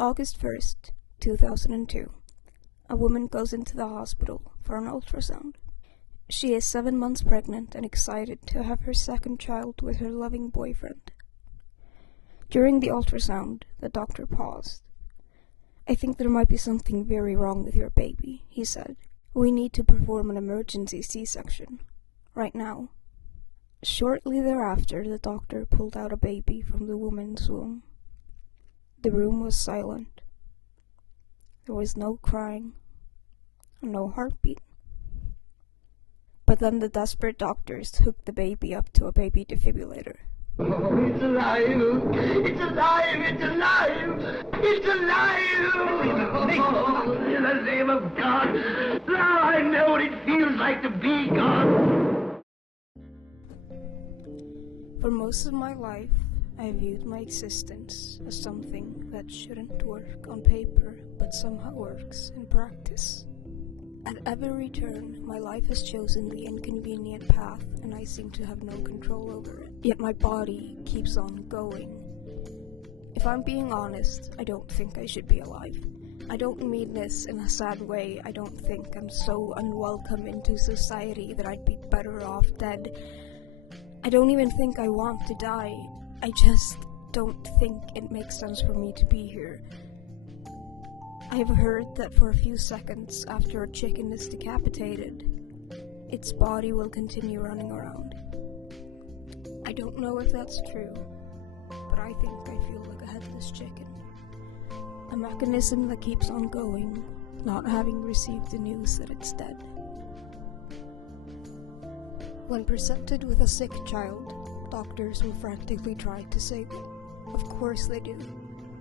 August 1st, 2002. A woman goes into the hospital for an ultrasound. She is 7 months pregnant and excited to have her second child with her loving boyfriend. During the ultrasound, the doctor paused. "I think there might be something very wrong with your baby," he said. "We need to perform an emergency C-section. Right now." Shortly thereafter, the doctor pulled out a baby from the woman's womb. The room was silent. There was no crying, no heartbeat. But then the desperate doctors hooked the baby up to a baby defibrillator. "Oh, it's alive! It's alive! It's alive! It's alive! Oh, in the name of God! Now I know what it feels like to be God!" For most of my life, I viewed my existence as something that shouldn't work on paper, but somehow works in practice. At every turn, my life has chosen the inconvenient path, and I seem to have no control over it. Yet my body keeps on going. If I'm being honest, I don't think I should be alive. I don't mean this in a sad way. I don't think I'm so unwelcome into society that I'd be better off dead. I don't even think I want to die. I just don't think it makes sense for me to be here. I've heard that for a few seconds after a chicken is decapitated, its body will continue running around. I don't know if that's true, but I think I feel like a headless chicken. A mechanism that keeps on going, not having received the news that it's dead. When presented with a sick child, doctors will frantically try to save it. Of course they do,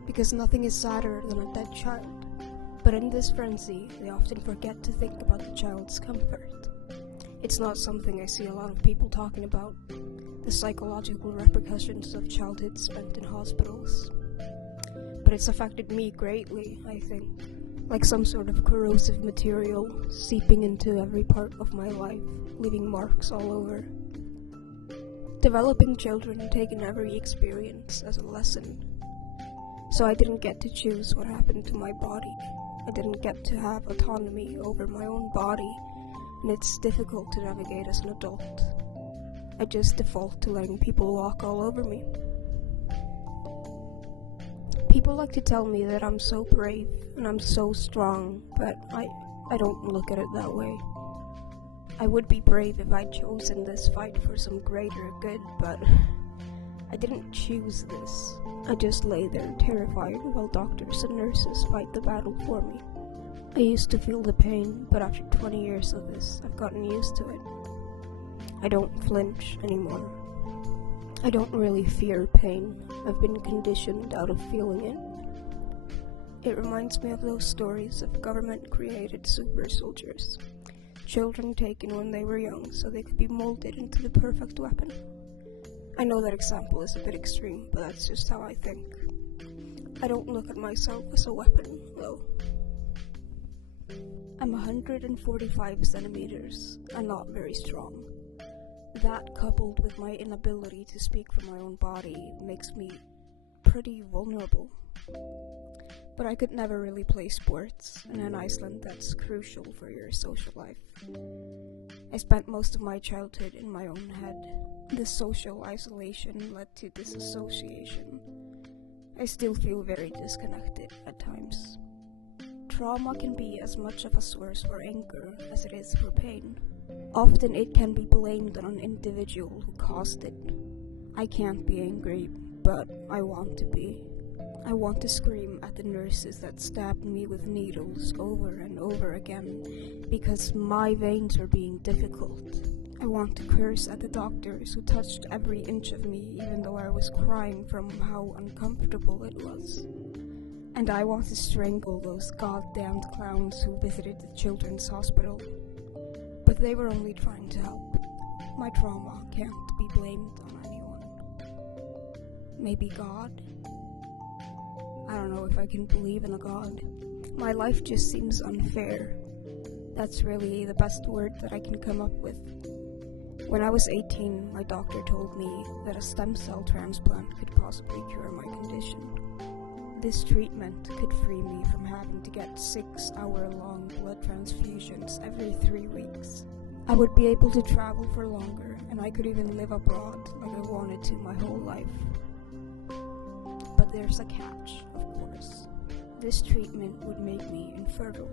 because nothing is sadder than a dead child. But in this frenzy, they often forget to think about the child's comfort. It's not something I see a lot of people talking about, the psychological repercussions of childhood spent in hospitals. But it's affected me greatly, I think, like some sort of corrosive material seeping into every part of my life, leaving marks all over. Developing children taken every experience as a lesson. So I didn't get to choose what happened to my body. I didn't get to have autonomy over my own body, and it's difficult to navigate as an adult. I just default to letting people walk all over me. People like to tell me that I'm so brave and I'm so strong, but I don't look at it that way. I would be brave if I'd chosen this fight for some greater good, but I didn't choose this. I just lay there terrified while doctors and nurses fight the battle for me. I used to feel the pain, but after 20 years of this, I've gotten used to it. I don't flinch anymore. I don't really fear pain. I've been conditioned out of feeling it. It reminds me of those stories of government-created super soldiers. Children taken when they were young so they could be molded into the perfect weapon. I know that example is a bit extreme, but that's just how I think. I don't look at myself as a weapon, though. I'm 145 centimeters and not very strong. That, coupled with my inability to speak for my own body, makes me pretty vulnerable. But I could never really play sports, and in Iceland that's crucial for your social life. I spent most of my childhood in my own head. The social isolation led to disassociation. I still feel very disconnected at times. Trauma can be as much of a source for anger as it is for pain. Often it can be blamed on an individual who caused it. I can't be angry, but I want to be. I want to scream at the nurses that stabbed me with needles over and over again because my veins were being difficult. I want to curse at the doctors who touched every inch of me even though I was crying from how uncomfortable it was. And I want to strangle those goddamned clowns who visited the children's hospital. But they were only trying to help. My trauma can't be blamed on anyone. Maybe God? I don't know if I can believe in a God. My life just seems unfair. That's really the best word that I can come up with. When I was 18, my doctor told me that a stem cell transplant could possibly cure my condition. This treatment could free me from having to get 6-hour-long blood transfusions every 3 weeks. I would be able to travel for longer, and I could even live abroad like I wanted to my whole life. But there's a catch, of course. This treatment would make me infertile.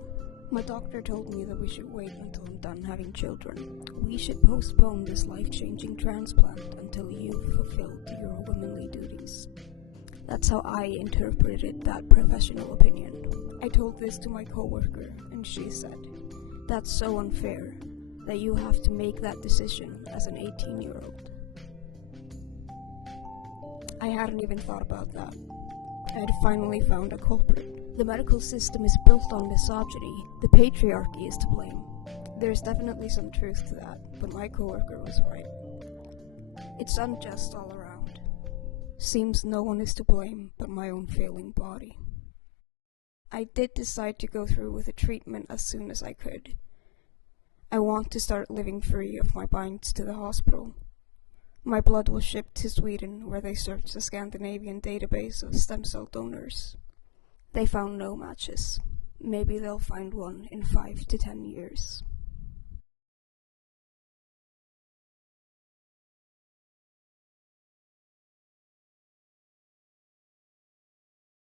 My doctor told me that we should wait until I'm done having children. We should postpone this life-changing transplant until you've fulfilled your womanly duties. That's how I interpreted that professional opinion. I told this to my coworker, and she said, "That's so unfair that you have to make that decision as an 18-year-old. I hadn't even thought about that. I had finally found a culprit. The medical system is built on misogyny. The patriarchy is to blame. There's definitely some truth to that, but my coworker was right. It's unjust all around. Seems no one is to blame but my own failing body." I did decide to go through with the treatment as soon as I could. I want to start living free of my binds to the hospital. My blood was shipped to Sweden, where they searched the Scandinavian database of stem cell donors. They found no matches. Maybe they'll find one in 5 to 10 years.